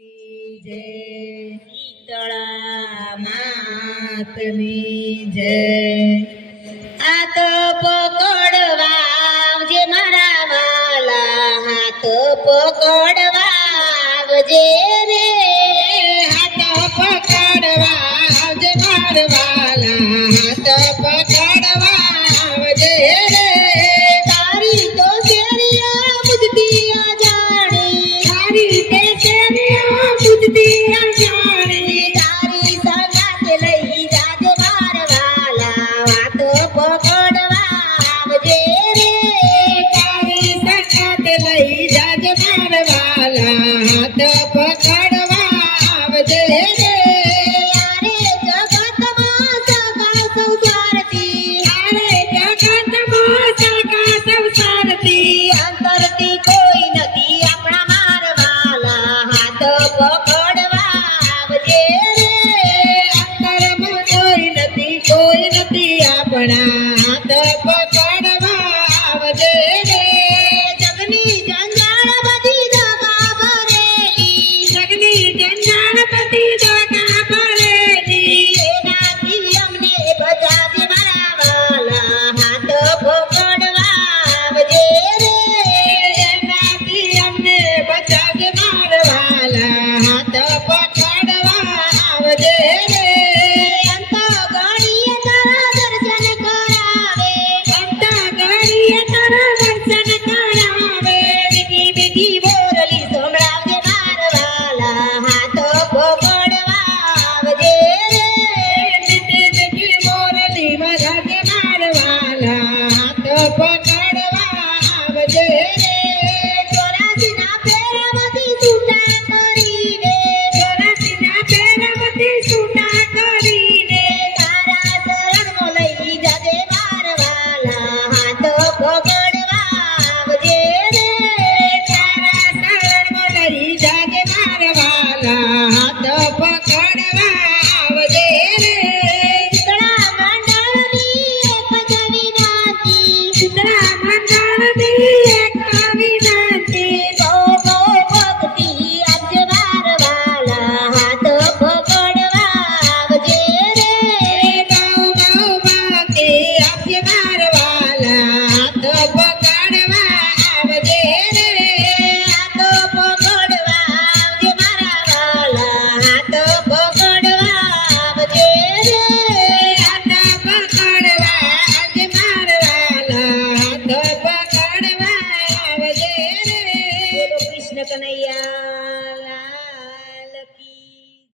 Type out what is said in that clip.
जय शीतला मातनी जय। हाथ पकड़वा जे मारा वाला, हाथ पकड़वा जे रे, हाथ पकड़वा जे मार वाला, हाथ पकड़वा जे रे। तारी तो शेरिया बुझती जानी, तारी ते शेरिया बुझती जानी, तारी संगात लई जाज मार वाला, हाथ पकड़वा जे रे। तारी संगात लई जाज मार वाला, हाथ पकड़वा जे रे। अरे जगत में सगा संसारती, अरे जगत में सगा संसारती, अंतरती कोई नथी अपना मार वाला, हाथ पकड़वा जे रे। अंतर में कोई नथी अपना, हाथ पकड़वा जे रे। जगनी जंजाल बधी दगा भरेली, जगनी जंजाल बधी दगा भरेली, एनाथी अमने बचा जे मारा वाला, हाथ पकड़वा जे रे। एनाथी अमने बचा जे मारा वाला, हाथ पकड़वा जे रे। अंत गणिय तारा दर्शन करावे, अंत गणिय तारा दर्शन करावे, बीठी बीठी बोरली सोमराव जे मार वाला, हाथ पकड़वा जे रे। बीठी बीठी बोरली मजा जे मार वाला, हाथ पकड़वा जे रे। 84 ना फेरामती छूटा करीने, 84 ना फेरामती छूटा करीने, तारा शरण में लई जाजे मार वाला, हाथ पकड़वा जे रे। तारा शरण में लई जाजे मार वाला, हाथ पकड़वा जे रे। शीतला मंडळनी एक विनंती, शीतला मंडळनी एक विनंती, गो भक्ति आज मार वाला, हाथ पकड़वा जे रे। गौ भक्ति आज मार वाला, हाथ पकड़वा जे रे। हाथ पकड़वा जे मारा वाला, हाथ पकड़वा जे रे। हाथ पकड़वा जे मार वाला, हाथ पकड़वा जे रे। बोलो कृष्ण कन्हैया।